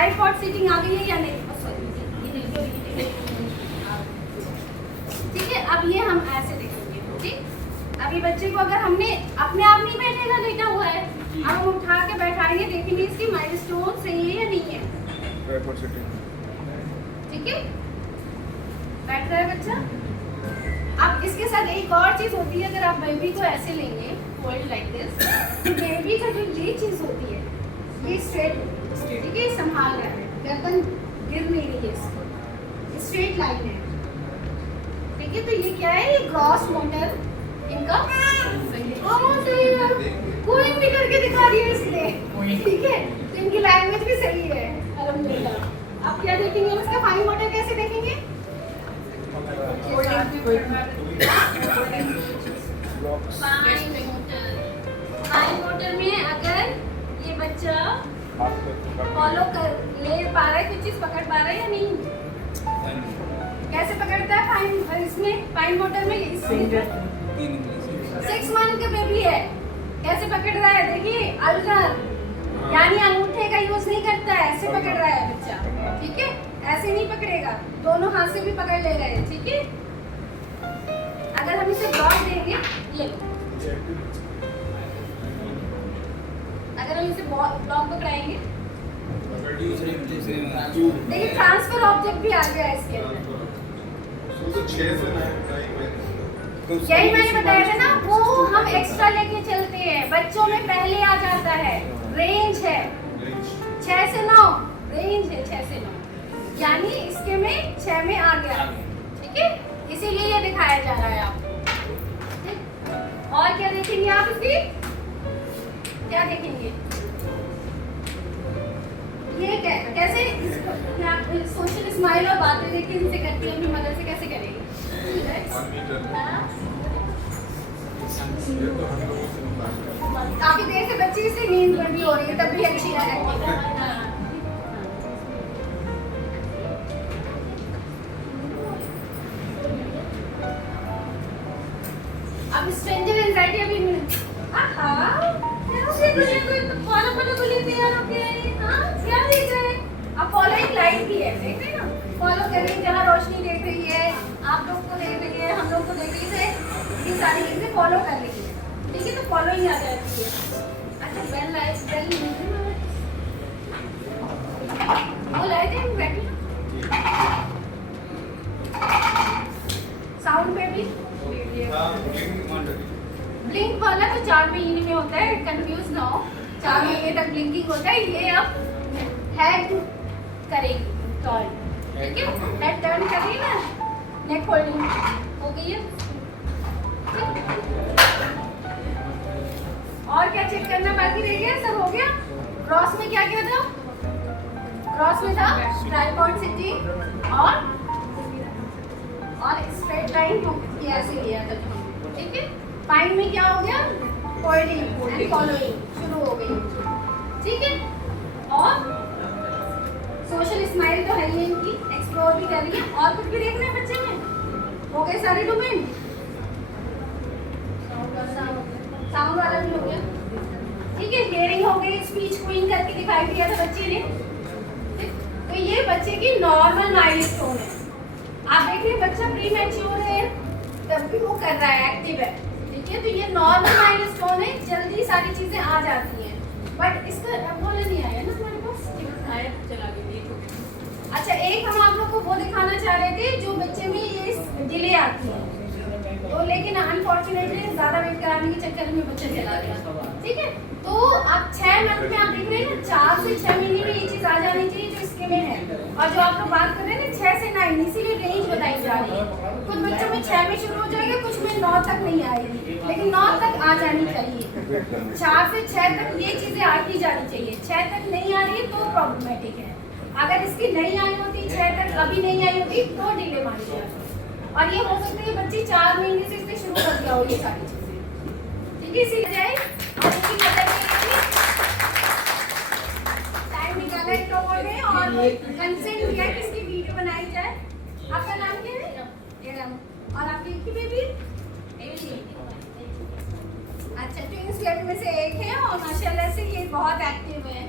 Tripod seating आ गई है या नहीं? ठीक है, अब ये हम ऐसे देखेंगे। ठीक, अभी बच्चे को अगर हमने अपने आप नहीं बैठेगा, लेटा हुआ है, अब हम उठा के बैठाएंगे, देखेंगे इसकी माइलस्टोन सही है या नहीं है। ठीक है, बैठ रहा है बच्चा। अब इसके साथ एक और चीज होती है, अगर आप बेबी को ऐसे लेंगे होल्ड लाइक दिस, तो बेबी का जो ये चीज होती है ये स्ट्रेट, ठीक है, संभाल रहा है, गर्दन गिर नहीं रही है, इसको स्ट्रेट लाइन है। ठीक है, तो ये क्या है, ये ग्रॉस मोटर इनका कोई भी करके दिखा रही है इसने। ठीक है, तो इनकी लैंग्वेज भी सही है अल्हम्दुलिल्लाह। अब क्या देखेंगे, इसका फाइन मोटर कैसे देखेंगे? फाइन मोटर में अगर ये बच्चा फॉलो कर ले पा रहा है, कुछ चीज पकड़ पा रहा है या नहीं, कैसे पकड़ता है फाइन, इसमें फाइन मोटर में 6 मंथ का बेबी है, कैसे पकड़ रहा है, देखिए अल्टर, यानी अंगूठे का यूज नहीं करता है, ऐसे पकड़ रहा है बच्चा। ठीक है, ऐसे नहीं पकड़ेगा, दोनों हाथ से भी पकड़ ले रहे हैं। ठीक है, अगर हम इसे ब्लॉक देंगे, ये अगर हम इसे ब्लॉक पकड़ाएंगे, देखिए ट्रांसफर ऑब्जेक्ट भी आ गया है इसके अंदर। यही मैंने बताया था ना, वो हम एक्स्ट्रा लेके चलते हैं, बच्चों में पहले आ जाता है, रेंज है 6 से 9, रेंज है 6 से 9, यानी इसके में 6 में आ गया। ठीक है, इसीलिए ये दिखाया जा रहा है आपको। और क्या देखेंगे आप इसकी, क्या देखेंगे, ये कैसे सोशल स्माइल और बातें देखिए इनसे करती है, अपनी मदर से कैसे करेगी। काफी देर से बच्ची से नींद भी हो रही है, तब भी अच्छी है। अब स्ट्रेंजर एंजाइटी अभी फॉलोइंग लाइट भी है, देख रहे हैं ना, फॉलो कर रही है, जहाँ रोशनी देख रही है, आप लोग को देख रही है, हम लोग को देख रही है, ये सारी चीजें फॉलो कर रही है। ठीक है, तो फॉलोइंग आ जाती है। अच्छा, बेल लाइट, बेल वो लाइट है बैठी, साउंड पे भी ब्लिंक वाला तो 4 महीने में होता है, कंफ्यूज ना हो, 4 महीने तक ब्लिंकिंग होता है। ये अब हेड करेगी टर्न, ठीक है, हेड टर्न करिए ना, नेक होल्डिंग हो गई है। और क्या चेक करना बाकी रह गया, सब हो गया। क्रॉस में क्या क्या था, क्रॉस में था ट्राइपॉड सिटिंग और स्ट्रेट लाइन ये ऐसे लिया था। ठीक है, फाइन में क्या हो गया, होल्डिंग एंड फॉलोइंग शुरू हो गई। ठीक है, और सोशल स्माइल तो है ही इनकी, एक्सप्लोर भी कर रही है। और कुछ भी देखना है बच्चे में, हो गए सारे डोमेन, साउंड वाला भी हो गया। ठीक है, हियरिंग हो गई, स्पीच क्वीन करके दिखाई दिया था बच्चे ने। तो ये बच्चे की नॉर्मल माइलस्टोन है। आप देखिए बच्चा प्री मैच्योर है तब भी वो कर रहा है, एक्टिव है। ठीक है, तो ये नॉर्मल माइलस्टोन है, जल्दी सारी चीजें आ जाती हैं। बट इसका बोला नहीं आया ना हमारे पास, आया चला गया। अच्छा, एक हम आप लोग को वो दिखाना चाह रहे थे जो बच्चे में ये डिले आती है, तो लेकिन अनफॉर्चुनेटली ज़्यादा वेट कराने के चक्कर में बच्चा चला गया। ठीक है, तो आप 6 मंथ में आप देख रहे हैं ना, 4 से 6 महीने में ये चीज़ आ जानी चाहिए जो इसके में है। और जो आप लोग बात कर रहे हैं ना 6 से 9, इसीलिए रेंज बताई जा रही है। कुछ बच्चों में 6 में शुरू हो जाएगा, कुछ में 9 तक नहीं आएगी, लेकिन 9 तक आ जानी चाहिए। 4 से 6 तक ये चीज़ें आती जानी चाहिए, 6 तक नहीं आ रही तो प्रॉब्लमेटिक है। अगर इसकी नहीं आई होती 6 तक, अभी नहीं आई होती तो डिले मानी जाती। और ये हो सकता है बच्ची 4 महीने से इसने शुरू कर दिया हो ये सारी चीजें। ठीक है, इसी जाए और इसकी मदद टाइम निकाला इन लोगों ने और कंसेंट दिया कि इसकी वीडियो बनाई जाए। आपका नाम क्या है? एरम। और आपकी एक ही बेबी? अच्छा, ट्विंस बेबी में से एक है और माशाल्लाह से ये बहुत एक्टिव है।